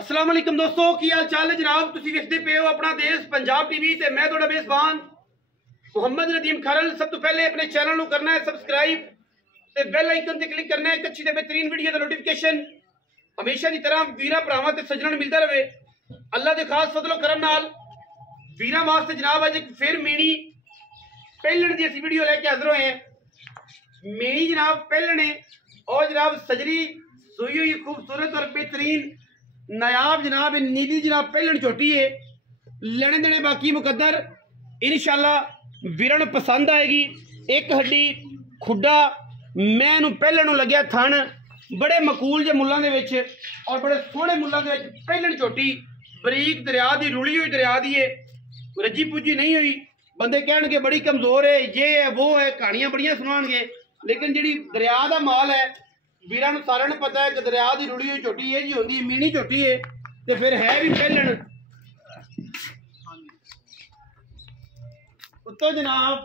अस्सलाम वालेकुम दोस्तों, की हाल चाल है जनाब। तुसी वेखदे पे हो अपना देश पंजाब टीवी ते मैं तुहाडा मेज़बान मुहम्मद नदीम खारल। सब तो पहले अपने चैनल नूं करना है सबसक्राइब ते बेल आइकन ते क्लिक करना है एक अच्छी ते बेहतरीन वीडियो दा नोटिफिकेशन हमेशा की तरह वीरां भरावां ते सज्जणां नूं मिलदा रहे। अल्लाह दे खास फजलो करम नाल वीरां वास्ते जनाब अज एक फिर मीणी पहलण दी असीं वीडियो लैके हाज़र होए हैं। मीणी जनाब पहलण है और जनाब सजरी सोई हुई खूबसूरत और बेहतरीन नायाब जनाब नीली जनाब पहलण झोटी है। लेने देने बाकी मुकद्दर इंशाअल्लाह वीरन पसंद आएगी। एक हड्डी खुड्डा मैं पहलण लग्या थन बड़े मकूल जे मुल्लां दे विच और बड़े सोहने मुल्लां दे विच पहलण झोटी बरीक दरिया दी रुली हुई दरिया दी है, रजी पुजी नहीं हुई। बंदे कहणगे बड़ी कमजोर है, ये है वो है, कहानियां बड़ियां सुनाणगे, लेकिन जिहड़ी दरिया दा माल है वीरां नूं सारिआं नूं पता है कि दरिया दी रुड़ी हुई झोटी है जी होंदी मीणी झोटी है ते फिर है भी पहलण उत्तों जनाब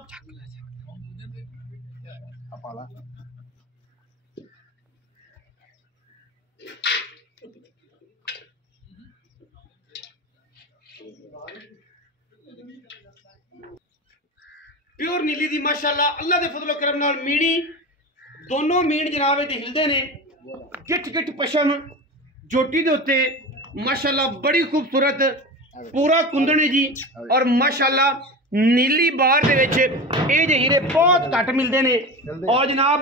प्योर नीली दी माशाअल्लाह अल्लाह दे फजलो करम नाल मीणी दोनों मीण जनाब इहदे हिलदे ने गिठ गिठ पशम झोटी दे उत्ते माशाअल्लाह बड़ी खूबसूरत पूरा कुंदन है जी। और माशाअल्लाह नीली बार दे विच इह जे हीरे बहुत घट मिलदे ने। और जनाब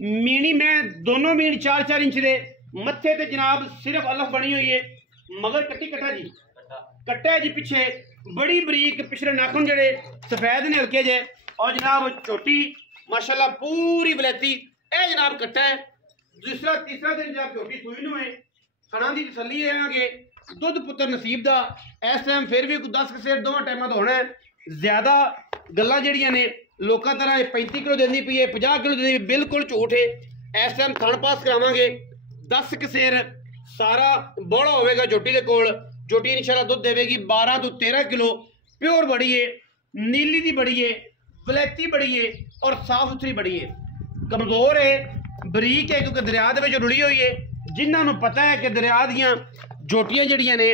मीणी में दोनों मीण 4-4 इंच दे मत्थे ते जनाब सिर्फ अलफ बनी हुई है, मगर कट्टी कट्टा जी कट्टा है जी पीछे बड़ी बरीक पिछले नाखून जड़े सफेद ने हल्के जे। और जनाब झोटी माशाअल्लाह पूरी बलैती ए जनाब कट्टा है। दूसरा तीसरा दिन जनाब झोटी सूई नूं है खाना की तसली देवांगे। दुध पुत्र नसीब दा इस टाइम फिर भी 10 सेर दोवां टाइमां दा होना है। ज्यादा गल्लां जिहड़ियां ने लोकां तरह 35 किलो देंदी पई है 50 किलो देंदी, बिल्कुल झूठ है। इस टाइम थण पास करावांगे 10 सेर सारा बड़ा होवेगा झोटी दे कोल। झोटी इंशाल्लाह दुध देवेगी 12 तो 13 किलो। प्योर बड़ी है, नीली दी बड़ी है, वलैती बड़ी है और साफ सुथरी बड़ी है। कमजोर है, बरीक है क्योंकि दरिया दे विच रुली हुई है। जिन्होंने पता है कि दरिया दियां झोटियां जिहड़ियां ने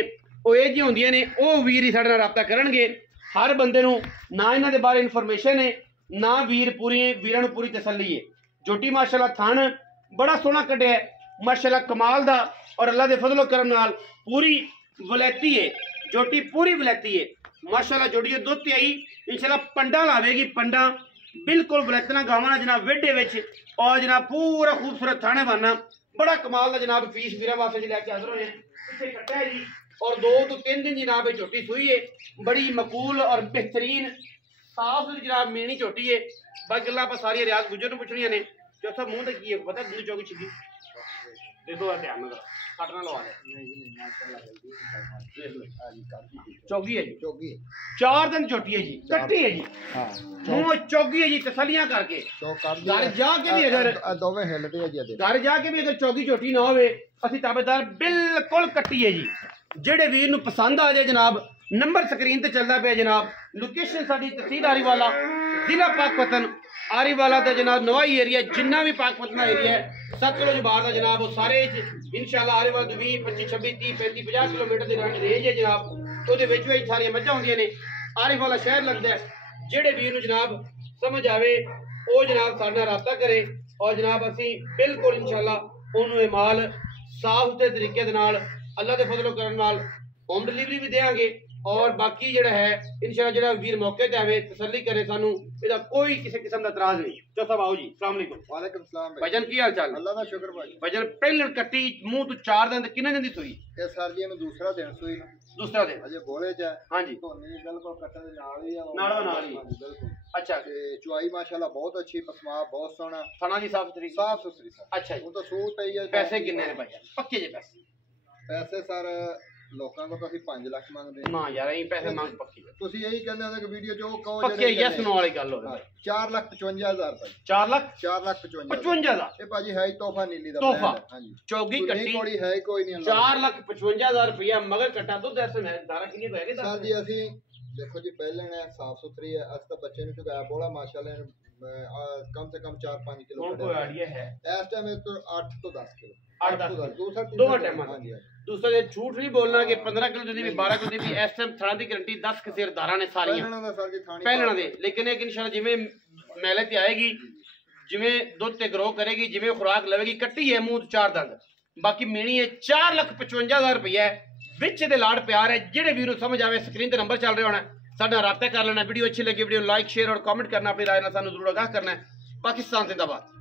वो इह जिहियां होंदियां ने वो वीर ही साडे नाल राबता करनगे। हर बंदे नूं ना इन्हां दे बारे इन्फॉर्मेशन है ना वीरां नूं पूरी तसल्ली है। झोटी माशाअल्लाह थण बड़ा सोहना कड्ढिया है माशाअल्लाह कमाल दा और अल्लाह दे फजलो करम नाल पूरी वलैती है। झोटी पूरी वलैती है माशाअल्लाह। झोटी दुध ते आई इंशाअल्लाह पंडा लावेगी, पंडा बिल्कुल वलैतना गावां जनाब वेढे विच और जनाब पूरा खूबसूरत थाने बनना बड़ा कमाल का जनाब पीस वीरां वास्ते लैके हाज़र होए हैं। पिछे कट्टा है जी और 2 तो 3 दिन जनाब झोटी सूई है बड़ी मकूल और बेहतरीन साफ सुथरी जनाब मीणी झोटी है। बाकी गल्लां आपां सारियां रियाज गुजर नूं पुछणियां ने। चौथा मूँह ते की है पता दूध चौकी छिगी देखो ध्यान ना कटना लवा चौकी है जी, चौकी 4 दिन झोटी है जी, कट्टी है जी, मुंह चौकी है जी। तसलियां करके घर जाके भी अगर घर जाके भी अगर चौकी झोटी ना होवे असीं ताबेदार बिल्कुल कट्टी है जी। जेड़े वीर नूं पसंद आ जाए जनाब नंबर स्क्रीन ते चलदा पे जनाब। लोकेशन साडी तहसील आरीवाला जिला पाकपतन आरीवाला का जनाब नवाई एरिया जिन्ना भी पाकपतना एरिया है सतलुज बार का जनाब वो सारे इंशाल्लाह आरीवाला 20 25 26 30 35 50 किलोमीटर की रेंज है जनाब। तो सारिया मझां होंदियां ने आरीवाला शहर लगता है। जेड़े वीर नूं जनाब समझ आवे वो जनाब साडे नाल राबता करे और जनाब असीं बिल्कुल इंशाल्लाह उन्होंने माल साफ सुथरे तरीके दे नाल अल्लाह दे फजलो करम नाल होम डिलीवरी भी देंगे। और बाकी जिहड़ा है इंशाल्लाह जिहड़ा वीर मौके ते आवे तसल्ली करे सानू इहदा कोई किसी किस्म दा इतराज नहीं। चौथा बाबू जी अस्सलाम वालेकुम। वालेकुम सलाम भाई। भाईजान की हाल चाल? अल्लाह दा शुक्र भाई। भाईजान पहले कट्टी मुंह तो 4 दिन किन्ने दिन दी सुई? ये सर्दियों में दूसरा दिन सुई ना। दूसरा दिन अजे बोले जा। हां जी धोनी बिल्कुल कट्टे दे नाल ही नाल ही बिल्कुल। अच्छा ते चुआई माशाल्लाह बहुत अच्छी, पसमा बहुत सोहना, खाना दी साफ सुथरी अच्छा वो तो सूट पई है। पैसे किन्ने ने भाईजान पक्के जे पैसे सर लोकां को तो ਅਸੀਂ 5 ਲੱਖ ਮੰਗਦੇ ਨਾ ਯਾਰ ਇਹ ਪੈਸੇ ਮੰਗ ਪੱਕੀ ਤੁਸੀਂ ਇਹੀ ਕਹਿੰਦੇ ਹੋ ਕਿ ਵੀਡੀਓ ਜੋ ਕਹੋ ਪੱਕੇ ਯੈਸ ਨੋ ਵਾਲੀ ਗੱਲ ਹੋਵੇ। 4,55,000 ਭਾਈ 4,55,000 ਇਹ ਭਾਜੀ ਹੈ ਹੀ ਤੋਹਫਾ ਨੀਲੀ ਦਾ ਤੋਹਫਾ। ਹਾਂਜੀ ਚੌਗੀ ਕੱਟੀ ਕੋੜੀ ਹੈ ਕੋਈ ਨਹੀਂ 4,55,000 ਰੁਪਇਆ ਮਗਰ ਕੱਟਾ ਦੁੱਧ ਐਸੇ ਮੈਂ ਦਾਰਾ ਕਿੰਨੇ ਹੋਏਗੇ ਸਰ ਜੀ ਅਸੀਂ ਦੇਖੋ ਜੀ ਪਹਿਲੇ ਨੇ ਸਾਫ ਸੁਥਰੀ ਹੈ। ਅੱਜ ਤਾਂ ਬੱਚੇ ਨੂੰ ਚੁਗਾਇਆ ਬੋਲਾ ਮਾਸ਼ਾਅੱਲਾ कम से कम 4-5 किलो कोई आइडिया है इस टाइम तो 8 तो 10 किलो 8-10 दूसरा दो टाइम दूसरा ये झूठ नहीं बोलना कि 15 किलो दी भी 12 किलो दी भी इस टाइम थाना दी गारंटी 10 कसेर दारा ने सारियां ਪਹਿਲਣਾ ਦਾ ਸਰ ਜੀ ਥਾਣੀ ਪਹਿਲਣਾ ਦੇ ਲੇਕਿਨ ਇਹ ਕਿ ਇਨਸ਼ਾਅੱਲਾ ਜਿਵੇਂ ਮੈਲੇ ਤੇ ਆਏਗੀ ਜਿਵੇਂ ਦੁੱਧ ਤੇ ਗਰੋ ਕਰੇਗੀ ਜਿਵੇਂ ਖੁਰਾਕ ਲਵੇਗੀ ਕੱਟੀ ਹੈ ਮੂੰਹ ਚਾਰ ਦੰਦ ਬਾਕੀ ਮੀਣੀ ਹੈ 4,55,000 ਰੁਪਏ ਵਿੱਚ ਦੇ ਲਾੜ ਪਿਆਰ ਹੈ ਜਿਹੜੇ ਵੀਰ ਨੂੰ ਸਮਝ ਆਵੇ ਸਕਰੀਨ ਤੇ ਨੰਬਰ ਚੱਲ ਰਿਹਾ ਹੋਣਾ ਸਾਡਾ ਰਾਬਤਾ ਕਰ ਲੈਣਾ ਵੀਡੀਓ ਅੱਛੀ ਲੱਗੀ ਵੀਡੀਓ ਲਾਈਕ ਸ਼ੇਅਰ ਔਰ ਕਮੈਂਟ ਕਰਨਾ ਆਪਣੀ ਰਾਏ ਨਾਲ ਸਾਨੂੰ ਜ਼ਰੂਰ ਆਗਾਹ ਕਰਨਾ ਹੈ ਪਾਕਿਸਤਾਨ ਜ਼ਿੰਦਾਬਾਦ